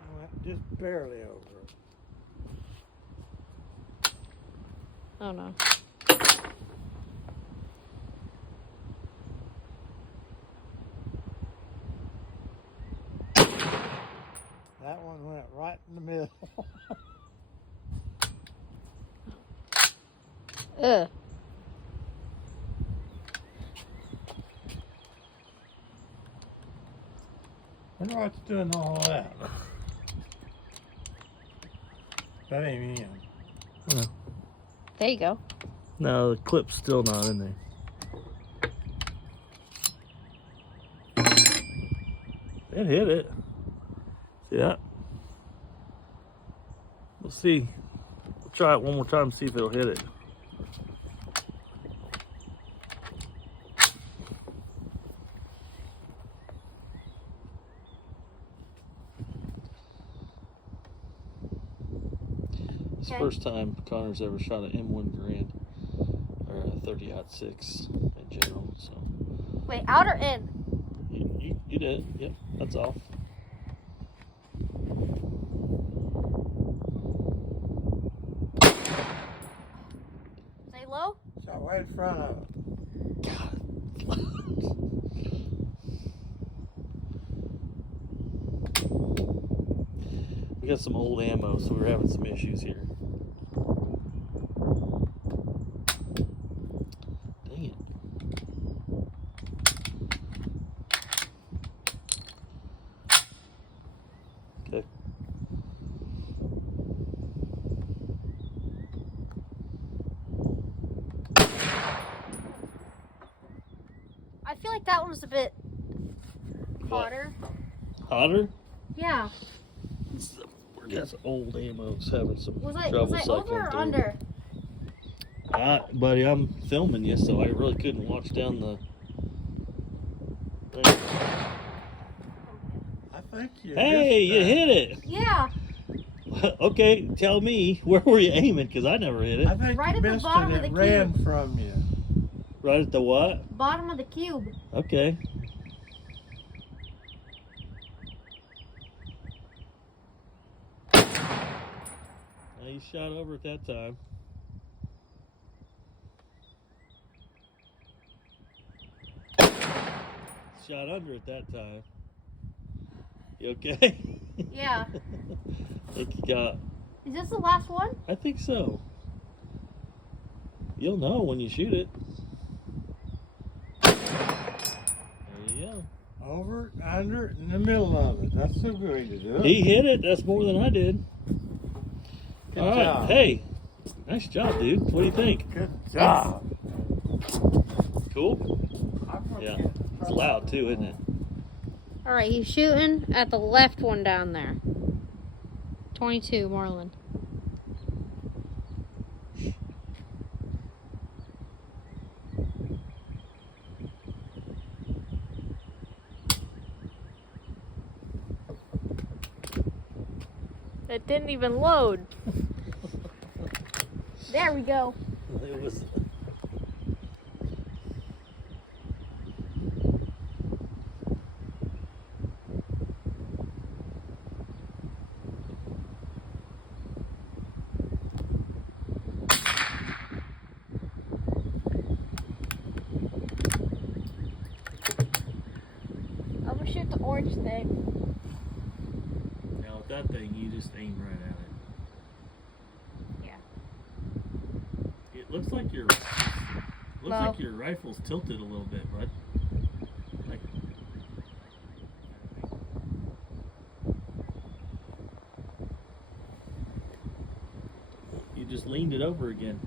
That went just barely over it. Oh no. That one went right in the middle. Ugh. I wonder what's doing all that. That ain't in. No. There you go. No, the clip's still not in there. It hit it. See that? We'll see. We'll try it one more time and see if it'll hit it. It's the first time Connor's ever shot an M1 Garand or a 30-06 in general. So Wait, out or in? you did it. Yep, that's off. Stay low? Shot right in front of it. God. We got some old ammo, so we're having some issues here. Dang it. Okay. I feel like that one's a bit hotter. Hotter? Yeah. We got some old ammo. It's having some Was I trouble over cycling or through. under? Buddy, I'm filming you, so I really couldn't watch down the thing. I think you. Hey, you hit it. Yeah. Okay, tell me, where were you aiming? Because I never hit I it. think Right you at the missed bottom it. of the It ran cube. from you. Right at the what? Bottom of the cube. Okay. Now you shot over at that time. Shot under at that time. You okay? Yeah. I think you got. Is this the last one? I think so. You'll know when you shoot it. There you go. Over, under, in the middle of it. That's the way to do it. He hit it. That's more than I did. Good All right. job. Hey, nice job, dude. What do you think? Good job. Cool? Yeah. It's loud too, isn't it? All right, he's shooting at the left one down there. 22, Marlin. It didn't even load. There we go. It was. I'm gonna shoot the orange thing. Now with that thing, you just aim right at Yeah. it. It looks like your rifle's tilted a little bit, bud. Like, you just leaned it over again.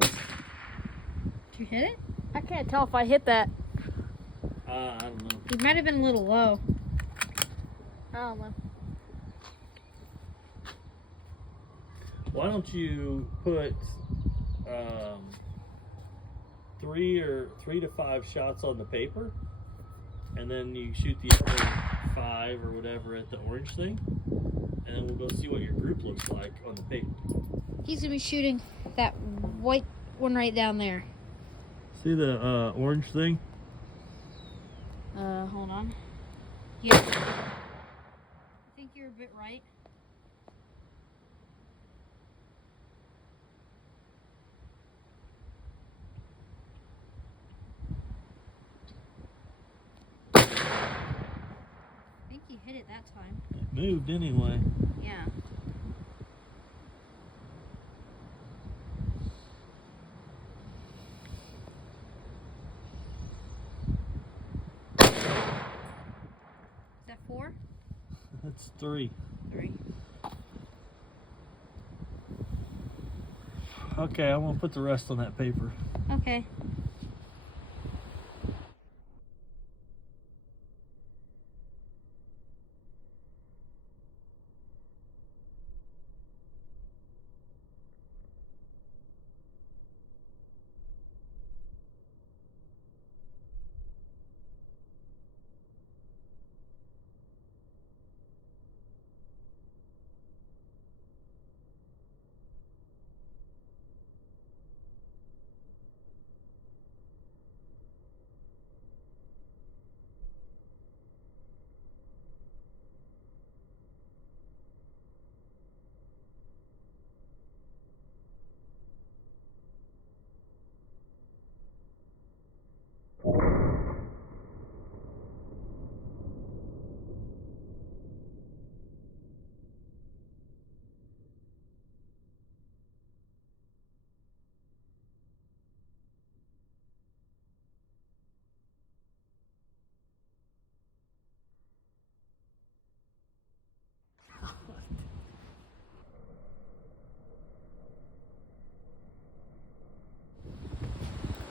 Did you hit it? I can't tell if I hit that. I don't know. It might have been a little low. I don't know. Why don't you put 3 to 5 shots on the paper, and then you shoot the other 5 or whatever at the orange thing, and and then we'll go see what your group looks like on the paper. He's gonna be shooting that white one right down there. See the orange thing? Hold on. Yeah. I think you're a bit right. I think you hit it that time. It moved anyway. Yeah. Is that 4? That's 3. 3. Okay, I'm gonna put the rest on that paper. Okay.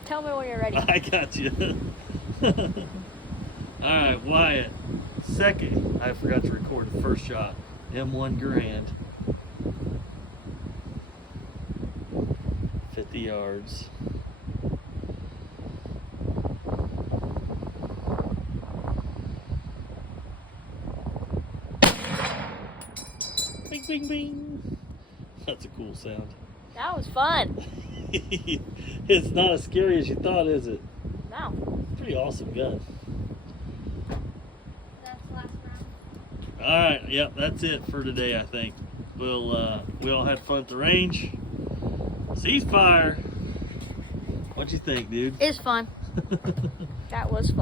Tell me when you're ready. I got you. All right, Wyatt. Second, I forgot to record the first shot. M1 Garand. 50 yards. Bing, bing, bing. That's a cool sound. That was fun. It's not as scary as you thought, is it? No. Pretty awesome gun. That's last round. All right, yep, that's it for today. I think we all had fun at the range. Ceasefire. What'd you think, dude? It's fun. That was fun.